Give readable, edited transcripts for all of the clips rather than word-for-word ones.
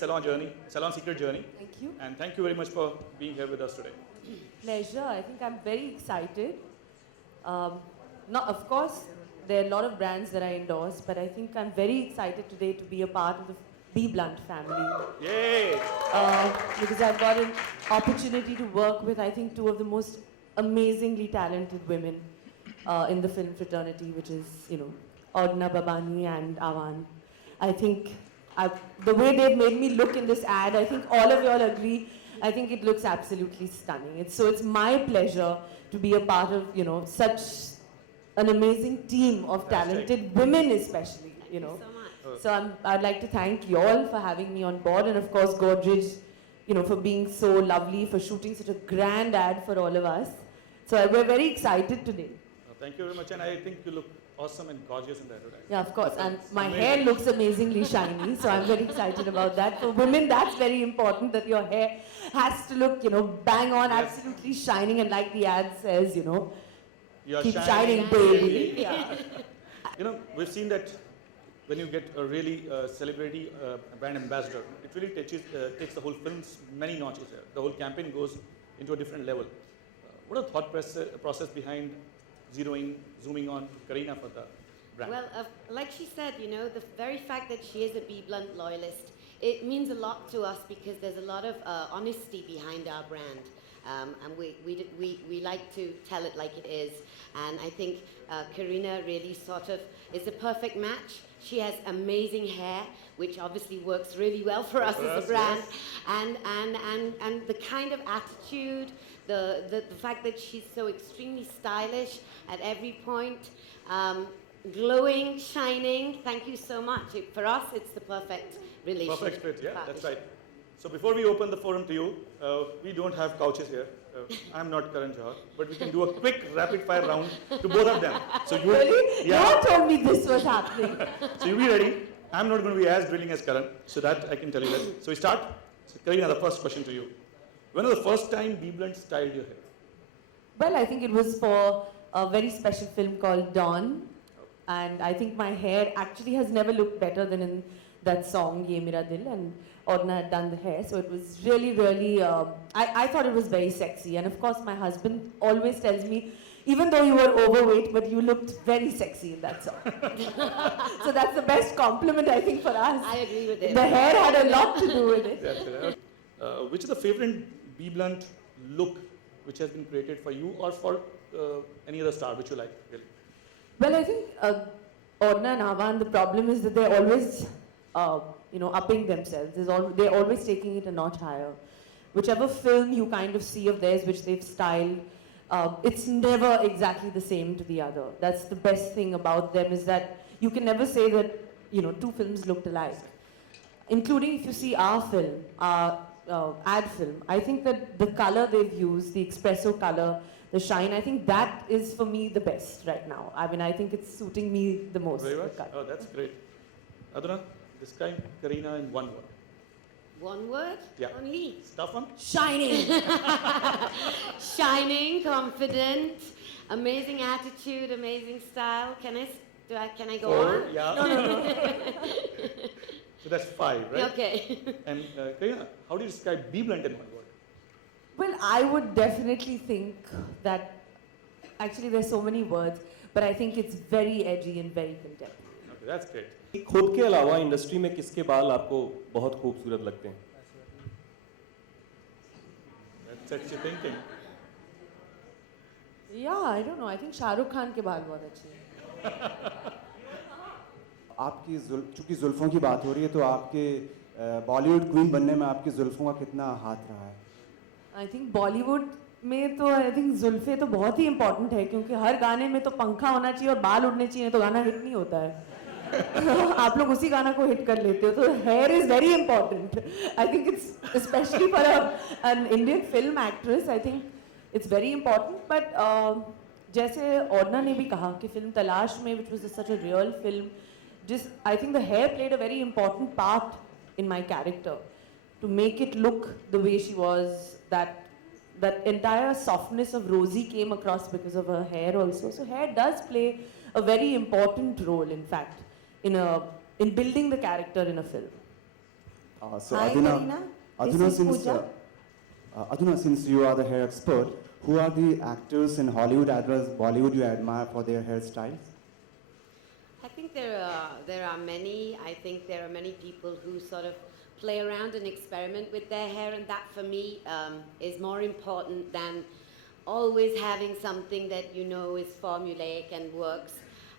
brilliant Salon Secret journey. Thank you. And thank you very much for being here with us today. Pleasure. I think I'm very excited. Not, of course, there are a lot of brands that I endorse, but I think I'm very excited today to be a part of the Be Blunt family. Yay! Because I've got an opportunity to work with, I think, two of the most amazingly talented women in the film fraternity, which is, Odna Babani and Awan. I think the way they've made me look in this ad, I think all of y'all agree, I think it looks absolutely stunning. It's my pleasure to be a part of, such an amazing team of talented women especially, Thank you so much. So I'd like to thank you all for having me on board, and of course Godrej, for being so lovely, for shooting such a grand ad for all of us. So we're very excited today. Thank you very much, and I think you look awesome and gorgeous in that today. Yeah, of course. And my amazing. hair looks amazingly shiny, so I'm very excited about that. For women, that's very important, that your hair has to look, bang on, Yes. absolutely shining, and like the ad says, You're keep shining, baby. Yeah. We've seen that when you get a really celebrity brand ambassador, it really takes the whole film's many notches here. The whole campaign goes into a different level. What are the thought process behind zooming on Kareena for the brand? Well, like she said, the very fact that she is a Be Blunt loyalist, it means a lot to us because there's a lot of honesty behind our brand. And we like to tell it like it is. And I think Kareena really sort of is the perfect match. She has amazing hair, which obviously works really well for us as a brand. Yes. And the kind of attitude, the fact that she's so extremely stylish at every point, glowing, shining. Thank you so much. For us, it's the perfect relationship. Perfect fit, yeah, that's right. So before we open the forum to you, we don't have couches here. I'm not Karan Johar, but we can do a quick rapid fire round to both of them. So you Really? Yeah. No one told me this was happening. So you be ready. I'm not going to be as drilling as Karan, so that I can tell you that. So we start. So Kareena, the first question to you. When was the first time Be Blunt styled your hair? Well, I think it was for a very special film called Dawn. And I think my hair actually has never looked better than in that song, Ye Mera Dil, and Odna had done the hair. So it was really, really, I thought it was very sexy. And of course, my husband always tells me, even though you were overweight, but you looked very sexy in that song. So that's the best compliment, I think, for us. I agree with it. The hair had a lot to do with it. Yes, which is the favorite Be Blunt look which has been created for you or for any other star which you like, really? Well, I think Odna and Avan, the problem is that they're always, upping themselves. They're always taking it a notch higher. Whichever film you kind of see of theirs which they've styled, it's never exactly the same to the other. That's the best thing about them, is that you can never say that, two films looked alike. Including if you see our film, our ad film, I think that the color they've used, the espresso color, the shine, I think that is for me the best right now. I mean, I think it's suiting me the most. Very much. the color. Oh, that's great. Aduna, describe Kareena in one word. One word? Yeah. Only. Tough one? Shining! Shining, confident, amazing attitude, amazing style. Can I go on? Yeah. No. So that's 5, right? Okay. And Kareena, how do you describe Be Blunt in one word? Well, I would definitely think that, actually there's so many words, but I think it's very edgy and very contemporary. Okay, that's great. खुद के अलावा industry में किसके बाल आपको बहुत खूबसूरत लगते हैं? That sets you thinking. Yeah, I don't know. I think Shah Rukh Khan के बाल बहुत अच्छे हैं. आपकी चूँकि जुल्फ़ों की बात हो रही है, तो आपके बॉलीवुड क्वीन बनने में आपकी जुल्फ़ों का कितना हाथ रहा है? I think बॉलीवुड में तो I think जुल्फे तो बहुत ही इम्पोर्टेंट है, क्योंकि हर गाने में तो पंखा होना चाहिए और बाल उड़ने चाहिए, तो गाना हिट नहीं होता है. आप लोग उसी गाना को हिट कर लेते हो, तो hair is very important. I think it's especially for an Indian film actress, I think it's very important. But जैसे ओडना ने भी कहा कि फिल्म तलाश में, which was such a real film, just I think the hair played a very important part in my character to make it look the way she was. That entire softness of Rosie came across because of her hair also. So hair does play a very important role, in fact, in building the character in a film. So Hi, Aduna, Kareena. Aduna, This is since Pooja. Aduna, since you are the hair expert, who are the actors in Hollywood as well as Bollywood you admire for their hairstyles? I think there are many. I think there are many people who sort of play around and experiment with their hair, and that for me is more important than always having something that you know is formulaic and works.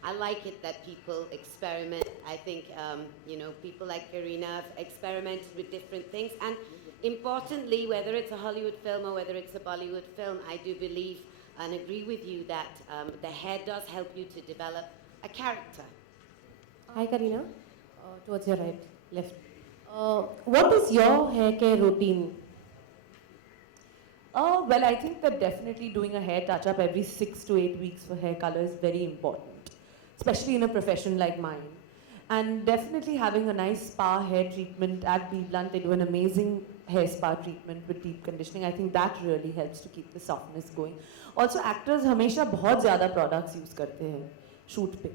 I like it that people experiment. I think you know, people like Kareena have experimented with different things, and importantly, whether it's a Hollywood film or whether it's a Bollywood film, I do believe and agree with you that the hair does help you to develop a character. Hi Karina, towards your right, left. What is your hair care routine? Well, I think that definitely doing a hair touch-up every 6 to 8 weeks for hair color is very important, especially in a profession like mine. And definitely having a nice spa hair treatment at B Blunt. They do an amazing hair spa treatment with deep conditioning. I think that really helps to keep the softness going. Also, actors हमेशा बहुत ज़्यादा products use करते हैं shoot पे,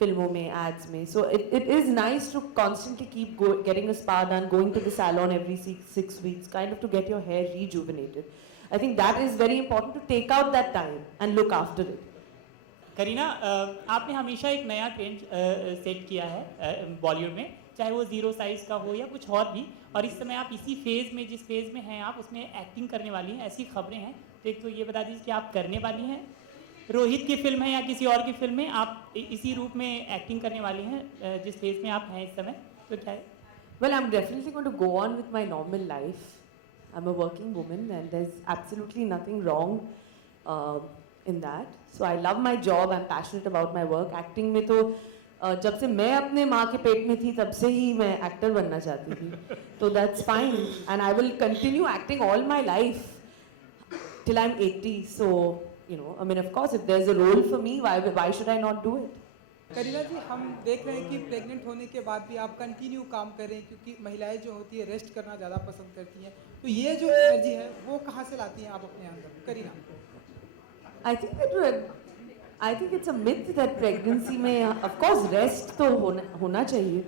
फिल्मों में, ads में. So it is nice to constantly keep getting a spa done, going to the salon every 6 weeks, kind of to get your hair rejuvenated. I think that is very important to take out that time and look after it. Kareena, आपने हमेशा एक नया trend set किया है बॉलीवुड में, चाहे वो zero size का हो या कुछ और भी, और इस समय आप इसी फेज़ में, जिस फेज़ में हैं आप, उसमें एक्टिंग करने वाली हैं, ऐसी खबरें हैं. तो एक तो ये बता दीजिए कि आप करने वाली हैं, रोहित की फिल्म है या किसी और की फिल्म में आप इसी रूप में एक्टिंग करने वाली हैं जिस फेज़ में आप हैं इस समय, तो क्या है? Well, I'm definitely going to go on with my normal life. I'm a working woman and there's absolutely nothing wrong in that. So I love my job, I'm passionate about my work. Acting में तो जब से मैं अपने माँ के पेट में थी तब से ही मैं एक्टर बनना चाहती थी. So that's fine and I will continue acting all my life till I'm 80. So, you know, I mean, of course, if there's a role for me, why should I not do it? Kareena जी, हम देख रहे हैं कि pregnant होने के बाद भी आप कंटिन्यू काम कर रहे हैं, क्योंकि महिलाएं जो होती है रेस्ट करना ज़्यादा पसंद करती हैं. तो ये जो एनर्जी है वो कहाँ से लाती हैं आप अपने अंदर, Kareena? I think it's a myth that pregnancy में, of course, rest तो होना चाहिए.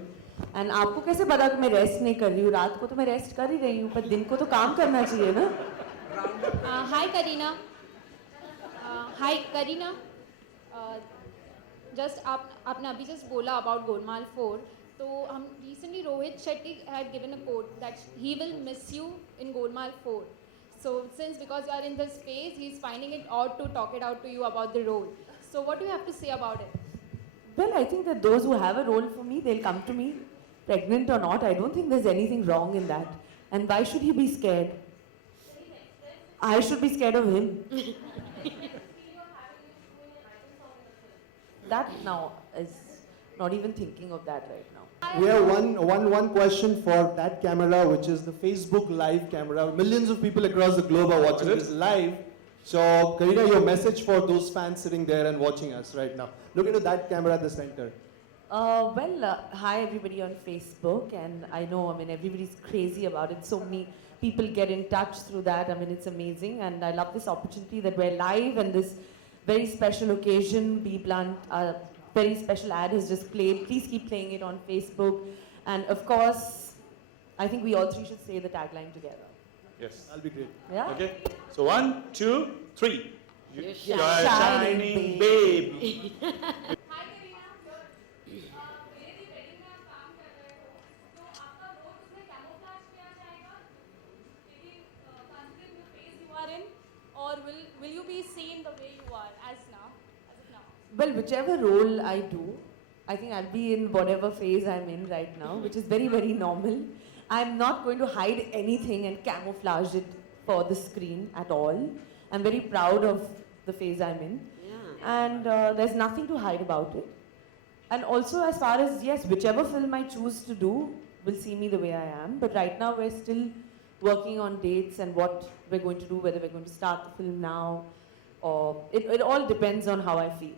And आपको कैसे पता कि मैं रेस्ट नहीं कर रही हूँ? रात को तो मैं रेस्ट कर ही रही हूँ, पर दिन को तो काम करना चाहिए ना. हाय करीना. हाय करीना, जस्ट आपने अभी जस्ट बोला अबाउट गोलमाल 4, तो हम recently Rohit Shetty had given a coat that he will miss you in Golmaal 4. So since because you are in this phase, he is finding it odd to talk it out to you about the role. So what do you have to say about it? Well, I think that those who have a role for me, they'll come to me, pregnant or not. I don't think there's anything wrong in that. And why should he be scared? I should be scared of him. That now is not even thinking of that right now. We have one question for that camera, which is the Facebook Live camera. Millions of people across the globe are watching this live. So, Kareena, your message for those fans sitting there and watching us right now. Look into that camera at the center. Hi everybody on Facebook, and I know, I mean, everybody's crazy about it. So many people get in touch through that. I mean, it's amazing, and I love this opportunity that we're live and this very special occasion. B Blunt, very special ad has just played. Please keep playing it on Facebook. And of course, I think we all three should say the tagline together. Yes. That'll be great. Yeah? Okay. So 1, 2, 3. You're You're shining, shining baby. Or will you be seen the way you are as of now? Well, whichever role I do, I think I'll be in whatever phase I'm in right now, which is very, very normal. I'm not going to hide anything and camouflage it for the screen at all. I'm very proud of the phase I'm in. Yeah. And there's nothing to hide about it. And also, as far as, yes, whichever film I choose to do will see me the way I am. But right now, we're still working on dates and what we're going to do, whether we're going to start the film now, or it all depends on how I feel.